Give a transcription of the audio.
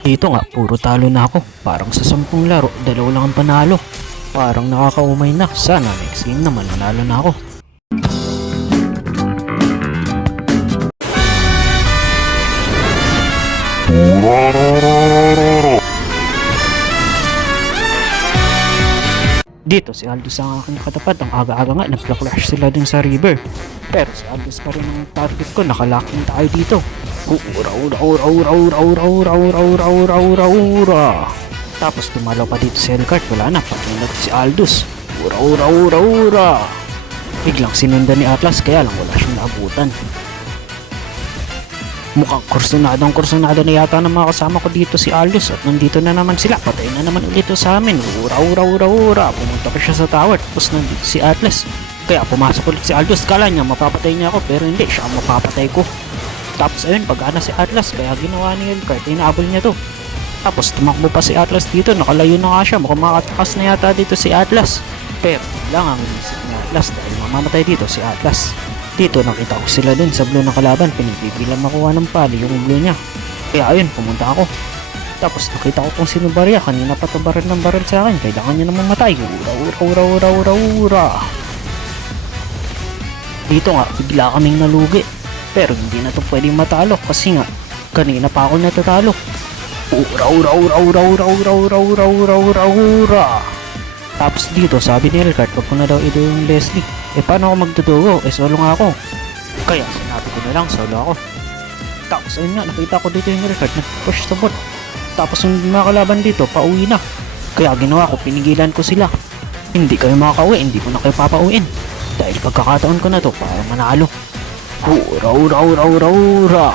Dito nga, puro talo na ako. Parang sa 10 laro, 2 lang ang panalo. Parang nakakaumay na. Sana next game naman manalo na ako. Dito si Aldous ang aking katapat. Ang aga-aga nga nagfla-flash sila dun sa river. Pero si Aldous pa rin ang target ko. Nakalocking tayo dito. Ura. Tapos tumalaw pa dito si Elcart. Wala na, patinag si Aldous. Ura. Biglang sinundan ni Atlas, kaya lang wala siyang naabutan. Mukhang kursunado na yata ng mga kasama ko dito si Aldous. At nandito na naman sila. Patay na naman ulit sa amin. Ura. Pumunta pa siya sa tower. Tapos nandito si Atlas. Kaya pumasok ulit si Aldous. Kala niya mapapatay niya ako, pero hindi, siya ang mapapatay ko. Tapos ayun, pag-ana si Atlas. Kaya ginawa ni Elcart, inaabol niya to. Tapos tumakbo pa si Atlas dito. Nakalayo na nga siya. Mukhang makatakas na yata dito si Atlas. Pero lang ang inisip ni Atlas dahil mamamatay dito si Atlas. Dito nakita ko sila dun sa blue ng kalaban. Pinipipilang makuha ng pali yung blue niya. Kaya ayun, pumunta ako. Tapos nakita ko kung sino barya. Kanina pa to baril ng baril sa akin. Kailangan niya naman matay. Ura. Dito nga, bigla kaming nalugi. Pero hindi na to pwedeng matalo kasi nga kanina pa ako natatalo. Ura. Tapos dito sabi ni Elcart, wag ko na daw ito yung Leslie. Paano ako magtutugo? Solo nga ako. Kaya sinabi ko na lang, solo ako. Tapos ayun nga, nakita ko dito yung Elcart nag-push sa bot. Tapos yung mga kalaban dito, pauwi na. Kaya ginawa ko, pinigilan ko sila. Hindi kayo makakauwi, hindi ko na kayo papauwiin. Dahil pagkakataon ko na to para manalo. Ura.